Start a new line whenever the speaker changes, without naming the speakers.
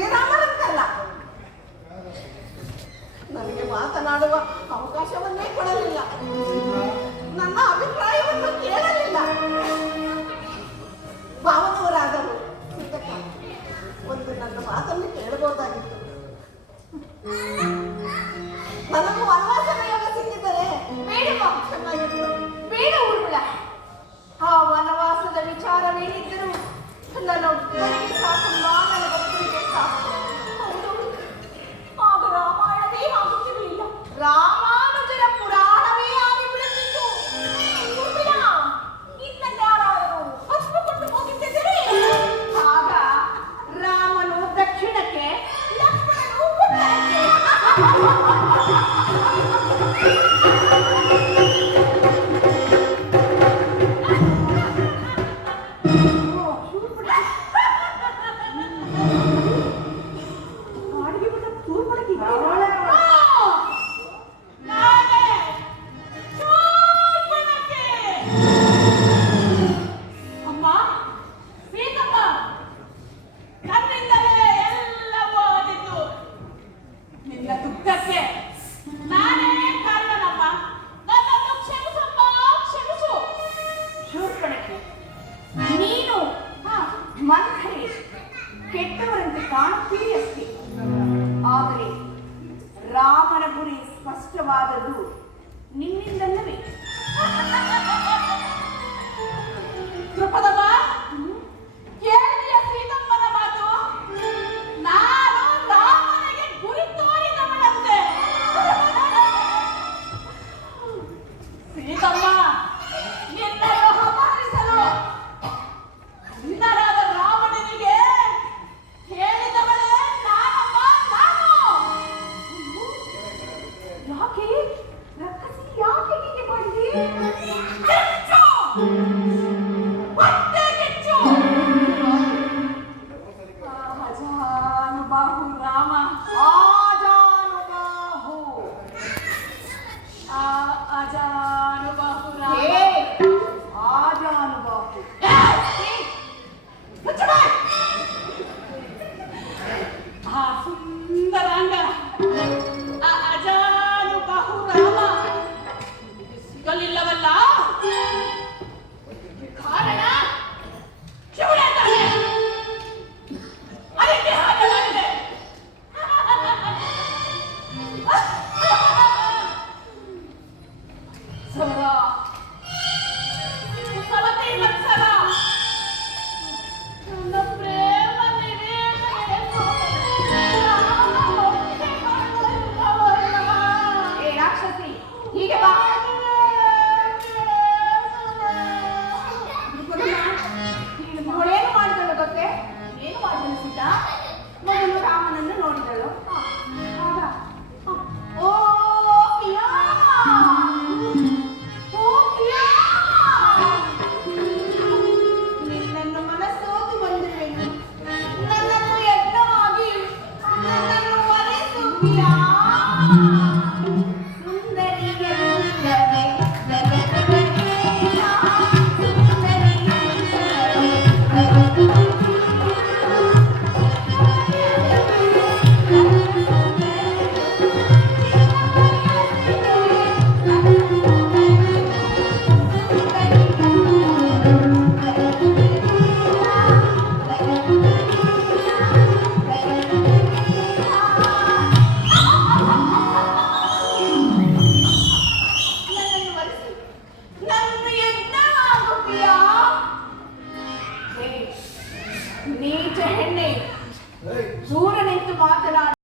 ಶ್ರೀರಾಮನಂತಲ್ಲ ನನಗೆ ಮಾತನಾಡುವ
you ನೋಟಕ್ಕೆ ಕೆಟ್ಟವರಂತೆ ಕಾಣುತ್ತೀರಿ ಅಷ್ಟೇ. ಆದರೆ ರಾಮನ ಗುರಿ ಸ್ಪಷ್ಟವಾದದ್ದು 听啊 நீ சென்னை சூரனுக்கு மாத்தலாம்